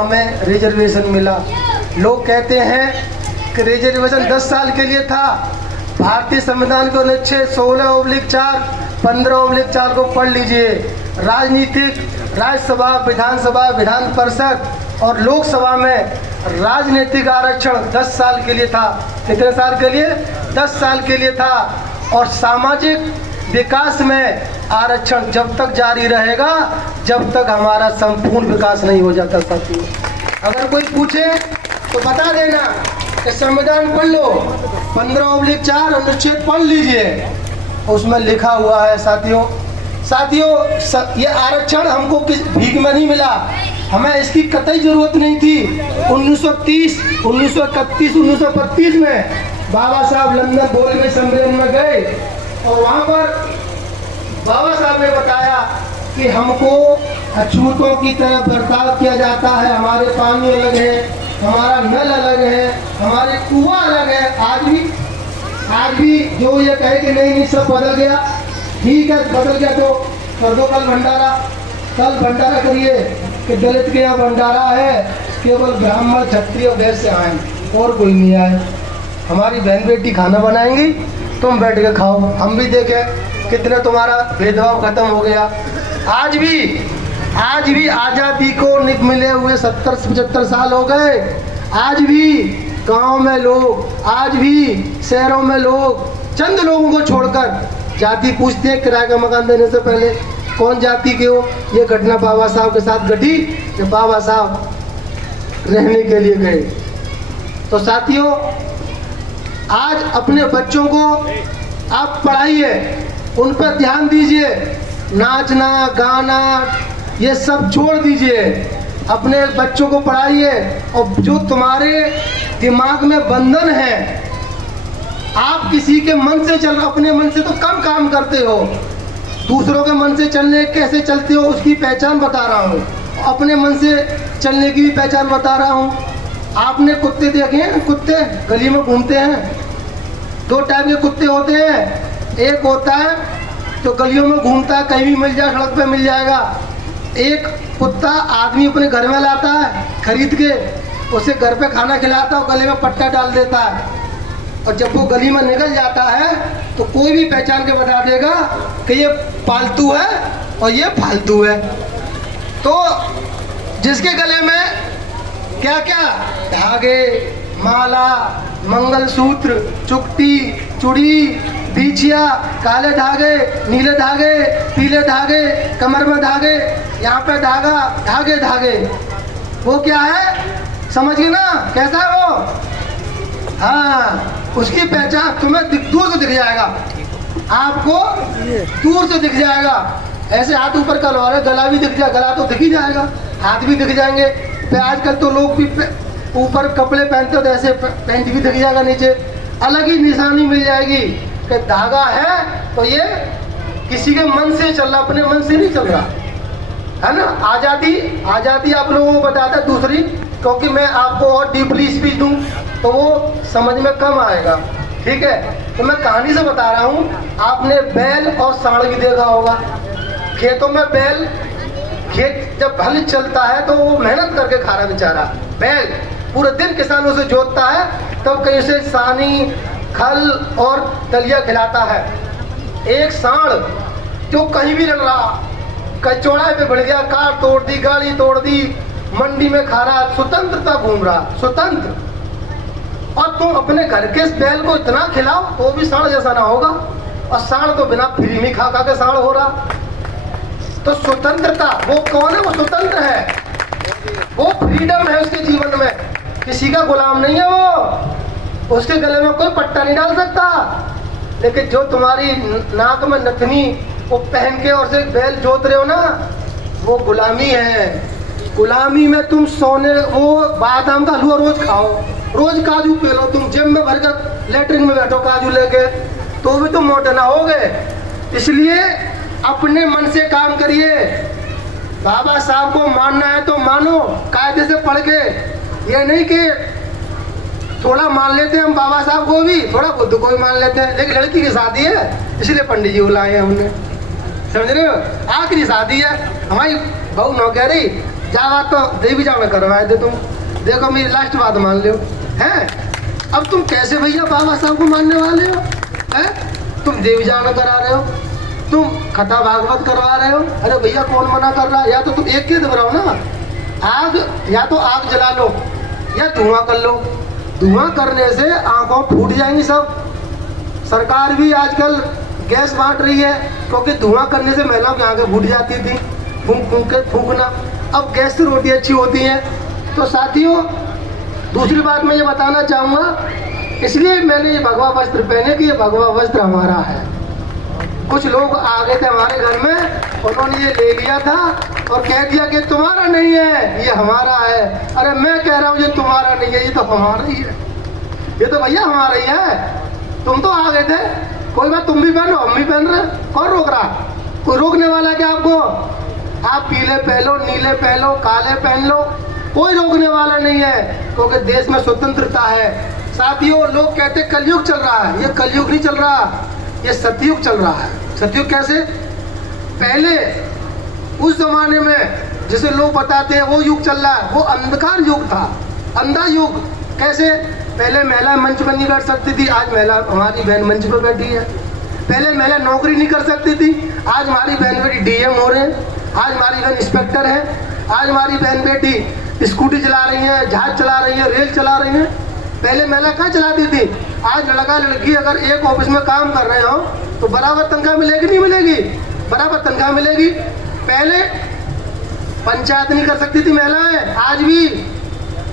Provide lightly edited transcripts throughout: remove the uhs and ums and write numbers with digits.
हमें रिजर्वेशन मिला। लोग कहते हैं कि रिजर्वेशन 10 साल के लिए था। भारतीय संविधान के अनुच्छेद 16/4, 15/4 को पढ़ लीजिए। राजनीतिक, राज्यसभा, विधानसभा, विधान परिषद और लोकसभा में राजनीतिक आरक्षण 10 साल के लिए था। कितने साल के लिए? 10 साल के लिए था। और सामाजिक विकास में आरक्षण जब तक जारी रहेगा जब तक हमारा संपूर्ण विकास नहीं हो जाता। साथियों, अगर कोई पूछे तो बता देना कि संविधान पढ़ लो, 15/4 अनुच्छेद पढ़ लीजिए, उसमें लिखा हुआ है। साथियों ये आरक्षण हमको किस भीख में नहीं मिला, हमें इसकी कतई जरूरत नहीं थी। 1930, 1931, 1932 में बाबा साहब लंदन बोलवे सम्मेलन में गए और वहाँ पर बाबा साहब ने बताया कि हमको अछूतों की तरफ बर्ताव किया जाता है। हमारे पानी अलग है, हमारा नल अलग है, हमारे कुआं अलग है। आज भी जो ये कहे कि नहीं सब बदल गया, ठीक है बदल गया तो कर दो कल भंडारा करिए कि दलित के यहाँ भंडारा है, केवल ब्राह्मण क्षत्रिय वैश्य आए और कोई नहीं आए। हमारी बहन बेटी खाना बनाएंगी, तुम बैठ के खाओ, हम भी देखें कितने तुम्हारा भेदभाव खत्म हो गया। आज भी आज़ादी को मिले हुए 70-75 साल हो गए। आज भी गांव में लोग, आज भी शहरों में लोग चंद लोगों को छोड़कर जाति पूछते हैं किराए का मकान देने से पहले कौन जाति के हो। ये घटना बाबा साहब के साथ घटी जब बाबा साहब रहने के लिए गए। तो साथियों, आज अपने बच्चों को आप पढ़ाइए, उन पर ध्यान दीजिए। नाचना गाना ये सब छोड़ दीजिए, अपने बच्चों को पढ़ाइए। और जो तुम्हारे दिमाग में बंधन है, आप किसी के मन से चल, अपने मन से तो कम काम करते हो, दूसरों के मन से चलने कैसे चलते हो उसकी पहचान बता रहा हूँ, अपने मन से चलने की भी पहचान बता रहा हूँ। आपने कुत्ते देखे हैं? कुत्ते गली में घूमते हैं। 2 टाइप के कुत्ते होते हैं। एक होता है जो गलियों में घूमता है, कहीं भी मिल जाए, सड़क पे मिल जाएगा। एक कुत्ता आदमी अपने घर में लाता है खरीद के, उसे घर पे खाना खिलाता है और गले में पट्टा डाल देता है, और जब वो गली में निकल जाता है तो कोई भी पहचान के बता देगा कि ये पालतू है और ये फालतू है। तो जिसके गले में क्या क्या धागे, माला, मंगलसूत्र, चुकटी, चूड़ी, बीछिया, काले धागे, नीले धागे, पीले धागे, कमर में धागे, यहाँ पे धागे, वो क्या है समझ गए ना? कैसा है वो? हाँ, उसकी पहचान तुम्हें दूर से दिख जाएगा, आपको दूर से दिख जाएगा। ऐसे हाथ ऊपर कर लो, अरे गला भी दिख जाए, गला तो दिख ही जाएगा, हाथ भी दिख जाएंगे। आजकल तो लोग भी ऊपर कपड़े पहनते हो तो ऐसे पैंट भी दिख जाएगा, नीचे अलग ही निशानी मिल जाएगी कि धागा है तो ये किसी के मन से चल रहा, अपने मन से नहीं चल रहा है ना। आज़ादी आप लोगों को बताता है दूसरी, क्योंकि मैं आपको और डीपली स्पीच दूं तो वो समझ में कम आएगा, ठीक है। तो मैं कहानी से बता रहा हूँ। आपने बैल और सांड भी देखा होगा। खेतों में बैल, खेत जब हल चलता है तो वो मेहनत करके खा रहा बेचारा। बैल पूरे दिन किसानों से जोतता है, तब कहीं से सानी, खल और दलिया खिलाता है। एक सांड जो कहीं भी लड़ रहा, कहीं चौड़ाई पे बढ़ गया, कार तोड़ दी, गाड़ी तोड़ दी, मंडी में खा रहा, स्वतंत्रता घूम रहा, स्वतंत्र। और तुम अपने घर के बैल को इतना खिलाओ तो वो भी सांड जैसा ना होगा, और सांड तो बिना फ्री में खा के सांड हो रहा। तो स्वतंत्रता, वो कौन है? वो स्वतंत्र है, वो फ्रीडम है उसके जीवन में, किसी का गुलाम नहीं है वो, उसके गले में कोई पट्टा नहीं डाल सकता। लेकिन जो तुम्हारी नाक में नथनी वो पहन के और से बैल जोत रहे हो ना, वो गुलामी है। गुलामी में तुम सोने, वो बादाम का हलवा रोज खाओ, रोज काजू पी लो, तुम जिम में भरकर लेटरिन में बैठो काजू लेके, तो भी तुम मोटे ना होगे। इसलिए अपने मन से काम करिए। बाबा साहब को मानना है तो मानो कायदे से पढ़ के, ये नहीं कि थोड़ा मान लेते हैं हम बाबा साहब को भी, थोड़ा खुद को भी मान लेते हैं। लेकिन लड़की की शादी है इसलिए पंडित जी बुलाए हैं हमने, समझ रहे हो? आखिरी शादी है, हमारी बहू नौकरी जा बात तो देवी जाओ में करवाए दे तुम। देखो मेरी लास्ट बात मान लो हैं। अब तुम कैसे भैया बाबा साहब को मानने वाले हो हैं? तुम देवी जाओ में करा रहे हो, तुम कथा भागवत करवा रहे हो। अरे भैया कौन मना कर रहा है? या तो तुम एक के दबराओ ना, आग या तो आग जला लो या धुआं कर लो। धुआं करने से आंखों फूट जाएंगी सब। सरकार भी आजकल गैस बांट रही है, क्योंकि धुआं करने से महिलाओं की आंखें फूट जाती थी, फूंकना। अब गैस से रोटी अच्छी होती है। तो साथियों दूसरी बात मैं ये बताना चाहूँगा, इसलिए मैंने ये भगवा वस्त्र पहने कि ये भगवा वस्त्र हमारा है। कुछ लोग आ गए थे हमारे घर में, उन्होंने ये ले लिया था और कह दिया कि तुम्हारा नहीं है, ये हमारा है। अरे मैं कह रहा हूँ ये तुम्हारा नहीं है, ये तो हमारा ही है। ये तो भैया हमारा ही है। तुम तो आ गए थे, कोई बात, तुम भी पहनो हम भी पहन रहे, कौन रोक रहा? कोई रोकने वाला क्या आपको? आप पीले पहन लो, नीले पहन लो, काले पहन लो, कोई रोकने वाला नहीं है, क्योंकि देश में स्वतंत्रता है। साथियों लोग कहते कलयुग चल रहा है, ये कलयुग नहीं चल रहा, ये सतयुग चल रहा है। सतयुग कैसे? पहले उस जमाने में जिसे लोग बताते हैं वो युग चल रहा है, वो अंधकार युग था, अंधा युग। कैसे? पहले महिला मंच पर नहीं बैठ सकती थी, आज महिला हमारी बहन मंच पर बैठी है। पहले महिला नौकरी नहीं कर सकती थी, आज हमारी बहन बेटी डीएम हो रहे हैं, आज हमारी बहन इंस्पेक्टर है, आज हमारी बहन बेटी स्कूटी चला रही है, जहाज चला रही है, रेल चला रही है। पहले महिला कहाँ चलाती थी? आज लड़का लड़की अगर एक ऑफिस में काम कर रहे हो तो बराबर तनख्वाह मिलेगी नहीं मिलेगी? बराबर तनख्वाह मिलेगी। पहले पंचायत नहीं कर सकती थी महिलाएं,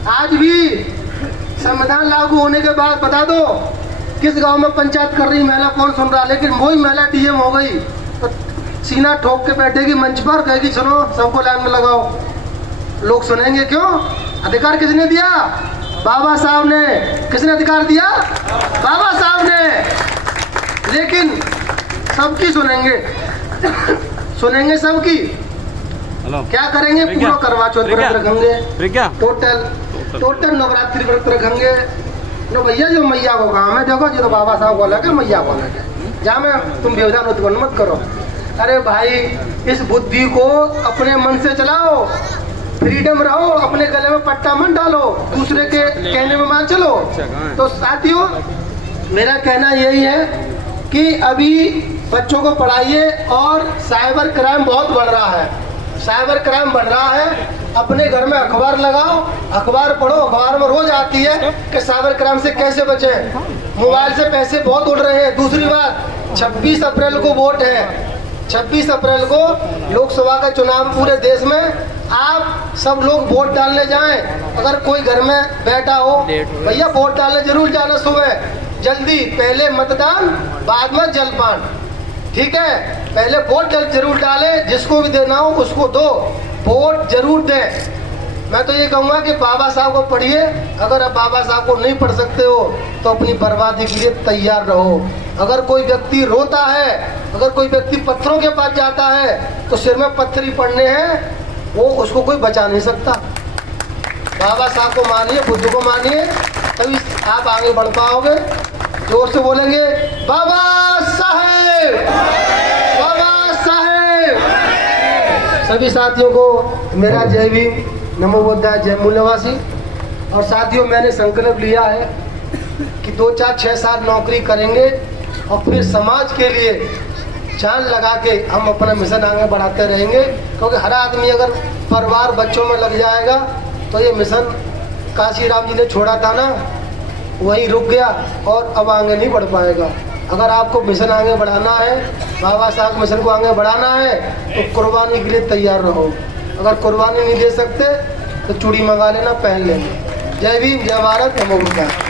आज भी संविधान लागू होने के बाद बता दो किस गांव में पंचायत कर रही महिला, कौन सुन रहा? लेकिन वही महिला डीएम हो गई तो सीना ठोक के बैठेगी मंच पर, कहेगी सुनो सबको लाइन में लगाओ। लोग सुनेंगे क्यों? अधिकार किसने दिया? बाबा साहब ने। किसने अधिकार दिया? बाबा साहब ने। लेकिन सबकी सुनेंगे सुनेंगे सबकी। क्या करेंगे? पूरा करवा चौथ व्रत रखेंगे, टोटल नवरात्रि व्रत रखेंगे। नो भैया जो मैया को काम है, देखो जो तो बाबा साहब को अलग है, मैया को अलग है। जहाँ में तुम व्यवधान उत्पन्न मत करो। अरे भाई इस बुद्धि को अपने मन से चलाओ, फ्रीडम रहो, अपने गले में पट्टा मत डालो, दूसरे के कहने में मान चलो। तो साथियों मेरा कहना यही है कि अभी बच्चों को पढ़ाइए, और साइबर क्राइम बहुत बढ़ रहा है, साइबर क्राइम बढ़ रहा है। अपने घर में अखबार लगाओ, अखबार पढ़ो, अखबार में रोज आती है कि साइबर क्राइम से कैसे बचें। मोबाइल से पैसे बहुत उड़ रहे हैं। दूसरी बात 26 अप्रैल को वोट है, 26 अप्रैल को लोकसभा का चुनाव पूरे देश में। आप सब लोग वोट डालने जाएं। अगर कोई घर में बैठा हो भैया वोट डालने जरूर जाना सुबह जल्दी, पहले मतदान बाद में जलपान, ठीक है? पहले वोट जरूर डालें, जिसको भी देना हो उसको दो, वोट जरूर दें। मैं तो ये कहूँगा कि बाबा साहब को पढ़िए। अगर आप बाबा साहब को नहीं पढ़ सकते हो तो अपनी बर्बादी के लिए तैयार रहो। अगर कोई व्यक्ति रोता है, अगर कोई व्यक्ति पत्थरों के पास जाता है तो सिर में पत्थर ही पड़ने हैं, वो उसको कोई बचा नहीं सकता। बाबा साहब को मानिए, बुद्ध को मानिए, तभी आप आगे बढ़ पाओगे। जोर से बोलेंगे बाबा साहेब, बाबा साहेब। सभी साथियों को मेरा जय भीम, नमो बुद्धाय, जय मूल्यवासी। और साथियों मैंने संकल्प लिया है कि 2, 4, 6 साल नौकरी करेंगे और फिर समाज के लिए जान लगा के हम अपना मिशन आगे बढ़ाते रहेंगे। क्योंकि हर आदमी अगर परिवार बच्चों में लग जाएगा तो ये मिशन काशी राम जी ने छोड़ा था ना, वहीं रुक गया और अब आगे नहीं बढ़ पाएगा। अगर आपको मिशन आगे बढ़ाना है, बाबा साहब मिशन को आगे बढ़ाना है, तो कुर्बानी के लिए तैयार रहो। अगर कुर्बानी नहीं दे सकते तो चूड़ी मंगा लेना, पहन लेना। जय भीम, जय भारत, नमो बुद्धाय।